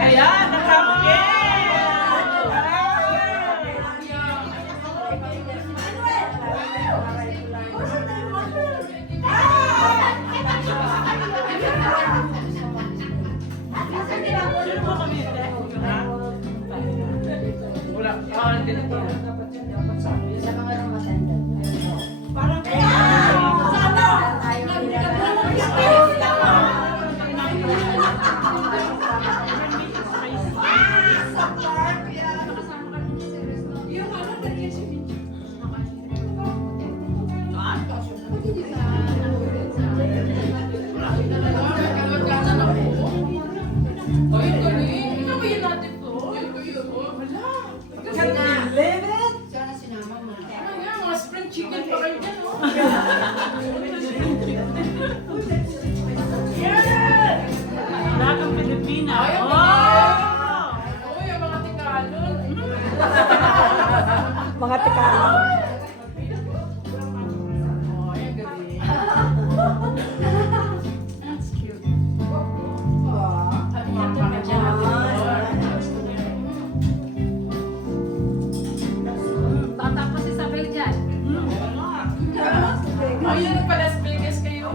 Ayan, nakapagin! Wala. Hindi na po. Sa mga matanda. Parang chicken pa kayo dyan, oh. Lagang Pilipina. Oh, yung mga tikalon. Mga tikalon. Oh, yung gabi. That's cute. Bata pa si Sabay dyan. Oh, yun ang Las Vegas kayo.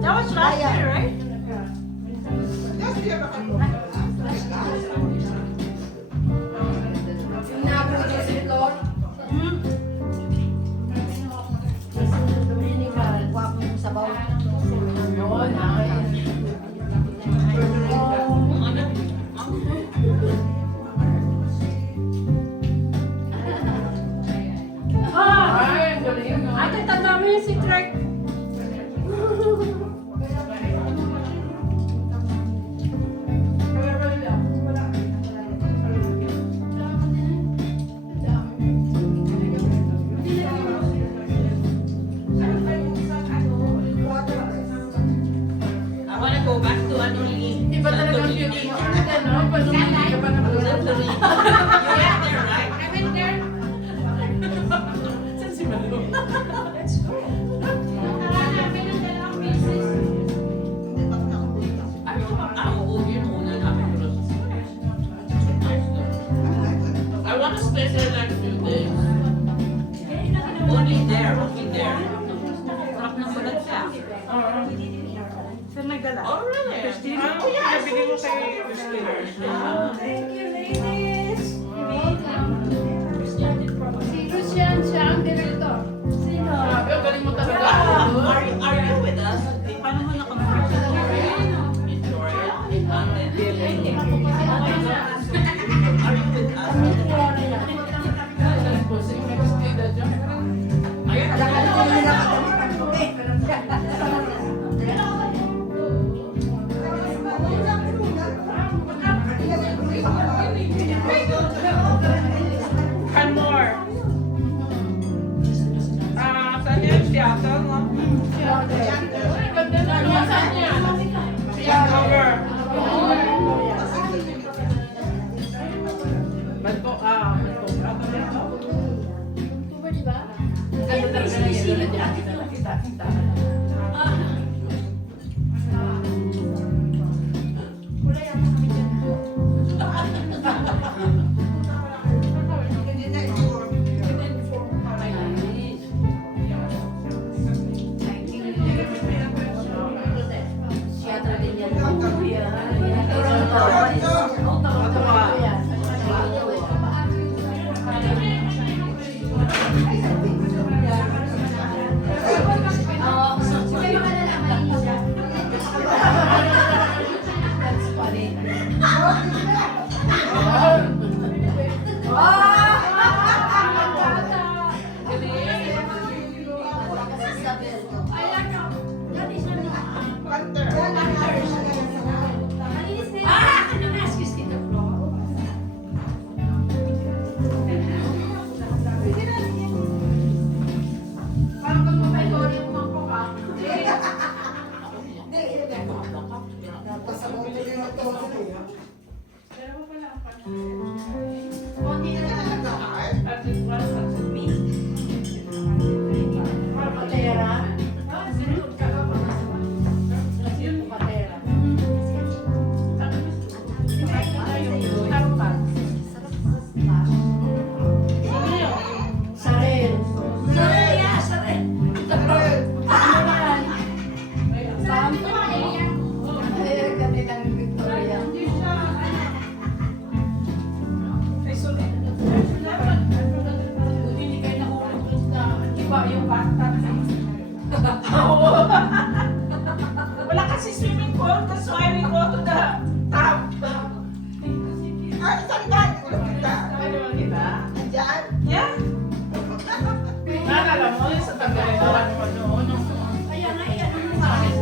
That was last year, right? Yung na-produce ito. Dominica, guwapo yung sabaw. Oh, nice. Ay, galing, no? Ate, tanda mo yun si Trek. I want to go back to Anuli. Iba talagang beauty. Ano? Pag lumili ka pa na Santorini. You went there, right? I went there. Saan si Malu? Namin ang dalawang pieces. Oo, yun muna namin. I want to stay there like 2 days. Only there. Sarap ng balat siya. Saan nagdala? Oh, really? Oh, yeah. Nabigay mo kay Christine. Thank you, ladies. Si Lucian, siya ang director. Sino? Grabe, ang galing mo talaga. Are you with us? Paano mo nakamukha siya? Victoria? Ate? Are you with us? Ayun. And more. Saan yun? Seattle, no? Ganda na. Saan yan? Vancouver. Banto, October, di ba? Ano talaga na yan? Kita. Wala yan kami dyan. Siyatra din yan. That's funny. Ayan, no. That is Wala kasi swimming pool, that's why we go to the tub. Ah, saan ba? Kita. Ano ba kita? Andyan? Yeah. Naalala mo yung sa Tagaytay mo noon? Kaya nga, ano mo sa akin?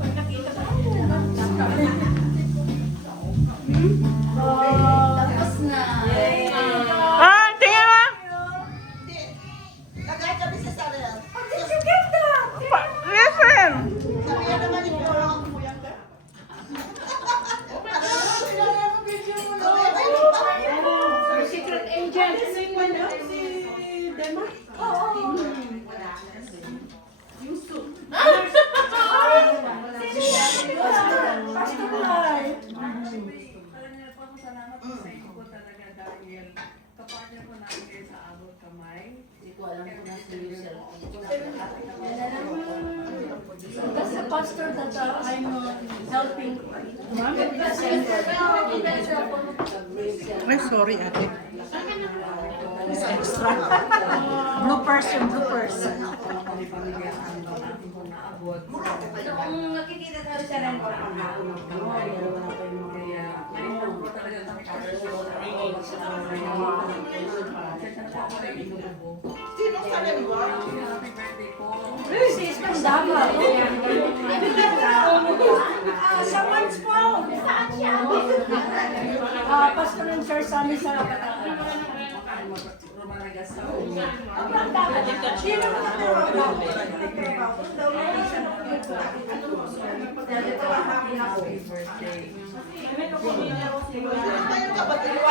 Pag nakita ko, tapos na. Ah, tingnan mo. Hindi. Tagay kami sa Sarel. Listen. Sabihan naman ni Puro. Secret agent. Pastor Lai. That's the pastor that I'm helping. Ay, sorry, ate. Bloopers yung bloopers. Nung nakikita tayo sa rin, Sino Sarel mo? Sis, kang Davao. Someone's phone. Saan siya? Pastor ng church sa amin sa Batangas. Ang dapat. Sino mo na Sino ba yung kapatid mo?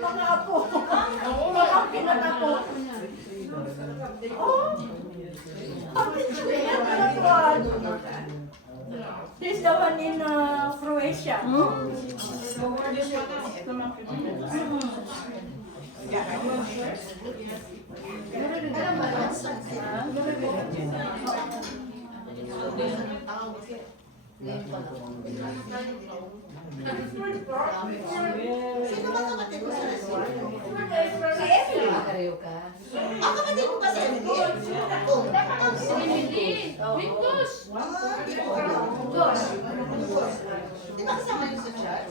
Mga apo. Mga pinatapo. Oh! This is the one in Croatia. Sino ba kapatid mo sa Sarel? Si Emily. Ah, kapatid mo ba sa Emily? Oh. Windows. Di ba kasama yun sa church?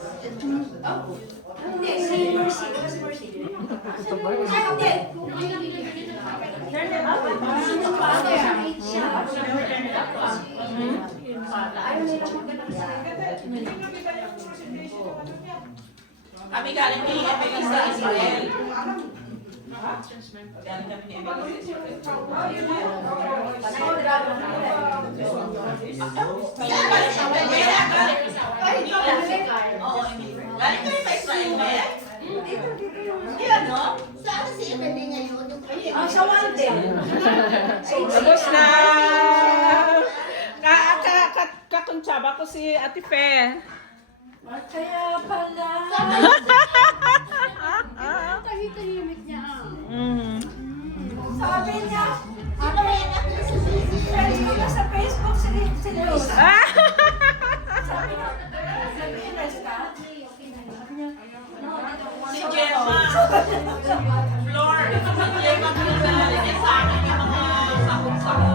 Hindi, si Mercy. Si Mercy. Ay, hindi. Kami galing kay Emily sa Israel. Galing kami ni Emily sa Israel. Oo, Emily. Galing kami sa Israel, Mel? Hindi ano? Saan si Emily ngayon? Yung Sa Walde. Tapos na. Kakuntsaba ko si Ate Fe. Kaya pala. Tahimik niya. Sabi niya, ano yan? Friends ko na sa Facebook, si Luz. Sabi niya, Resta? Sabi niya, Si Gemma. Flor. Si Gemma.